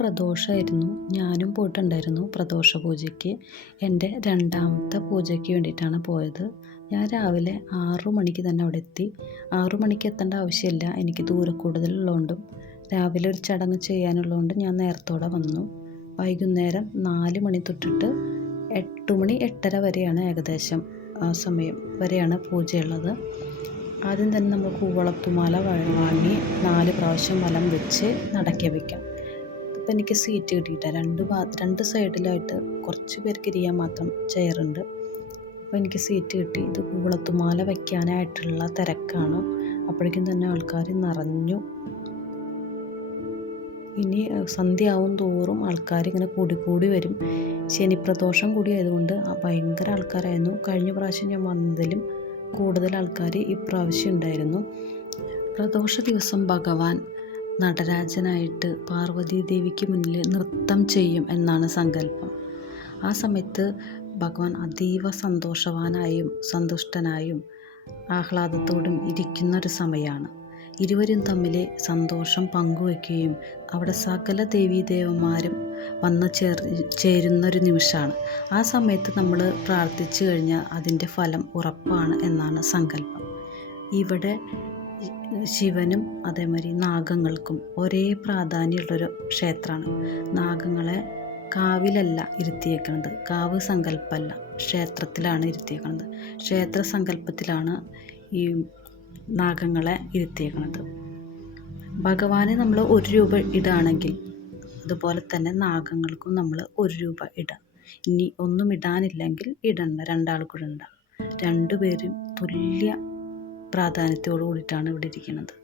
പ്രദോഷമായിരുന്നു ഞാനും പോയിട്ടുണ്ടായിരുന്നു പ്രദോഷ പൂജയ്ക്ക്. എന്റെ രണ്ടാമത്തെ പൂജയ്ക്ക് വേണ്ടിയിട്ടാണ് പോയത്. ഞാൻ രാവിലെ ആറു മണിക്ക് തന്നെ അവിടെ എത്തി. ആറു മണിക്ക് എത്തേണ്ട ആവശ്യമില്ല. എനിക്ക് ദൂരെ കൂടുതലുള്ളതുകൊണ്ടും രാവിലെ ഒരു ചടങ്ങ് ചെയ്യാനുള്ളതുകൊണ്ട് ഞാൻ നേരത്തോടെ വന്നു. വൈകുന്നേരം നാല് മണി തൊട്ടിട്ട് എട്ട് മണി എട്ടര വരെയാണ് ഏകദേശം ആ സമയം വരെയാണ് പൂജയുള്ളത്. ആദ്യം തന്നെ നമ്മൾ കൂവളത്തുമാല വാങ്ങി നാല് പ്രാവശ്യം വലം വെച്ച് നടക്കി വയ്ക്കാം. ഇപ്പം എനിക്ക് സീറ്റ് കിട്ടിയിട്ട. രണ്ട് ഭാ രണ്ട് സൈഡിലായിട്ട് കുറച്ച് പേർക്ക് ഇരിക്കാൻ മാത്രം ചെയറുണ്ട് അപ്പോൾ എനിക്ക് സീറ്റ് കിട്ടി. ഇത് കൂവളത്തുമാല വയ്ക്കാനായിട്ടുള്ള തിരക്കാണ്. അപ്പോഴേക്കും തന്നെ ആൾക്കാർ നിറഞ്ഞു. ഇനി സന്ധ്യ സന്ധ്യയാവും തോറും ആൾക്കാർ ഇങ്ങനെ കൂടി കൂടി വരും. ശനിപ്രദോഷം കൂടി ആയതുകൊണ്ട് ഭയങ്കര ആൾക്കാരായിരുന്നു. കഴിഞ്ഞ പ്രാവശ്യം ഞാൻ വന്നതിലും കൂടുതൽ ആൾക്കാർ ഇപ്രാവശ്യം ഉണ്ടായിരുന്നു. പ്രദോഷ ദിവസം ഭഗവാൻ നടരാജനായിട്ട് പാർവതീദേവിക്ക് മുന്നിൽ നൃത്തം ചെയ്യും എന്നാണ് സങ്കല്പം. ആ സമയത്ത് ഭഗവാൻ അതീവ സന്തോഷവാനായും സന്തുഷ്ടനായും ആഹ്ലാദത്തോടും ഇരിക്കുന്ന ഒരു സമയമാണ് ഇരുവരും തമ്മിൽ സന്തോഷം പങ്കുവയ്ക്കുകയും അവിടെ സകല ദേവീദേവന്മാരും വന്ന് ചേർ ചേരുന്നൊരു നിമിഷമാണ് ആ സമയത്ത് നമ്മൾ പ്രാർത്ഥിച്ചു കഴിഞ്ഞാൽ അതിന്റെ ഫലം ഉറപ്പാണ് എന്നാണ് സങ്കല്പം. ഇവിടെ ശിവനും അതേമാതിരി നാഗങ്ങൾക്കും ഒരേ പ്രാധാന്യമുള്ളൊരു ക്ഷേത്രമാണ്. നാഗങ്ങളെ കാവിലല്ല ഇരുത്തിയേക്കുന്നത് കാവ് സങ്കല്പമല്ല ക്ഷേത്രത്തിലാണ് ഇരുത്തിയേക്കുന്നത് ക്ഷേത്ര സങ്കല്പത്തിലാണ് ഈ നാഗങ്ങളെ ഇരുത്തിയേക്കുന്നത് ഭഗവാന് നമ്മൾ ഒരു രൂപ ഇടുകയാണെങ്കിൽ അതുപോലെ തന്നെ നാഗങ്ങൾക്കും നമ്മൾ ഒരു രൂപ ഇടാം. ഇനി ഒന്നും ഇടാനില്ലെങ്കിൽ ഇടണ്ട. രണ്ടാൾ കൂടെ ഇടണ്ട. രണ്ടുപേരും തുല്യ പ്രാധാന്യത്തോടു കൂടിയിട്ടാണ് ഇവിടെ ഇരിക്കുന്നത്.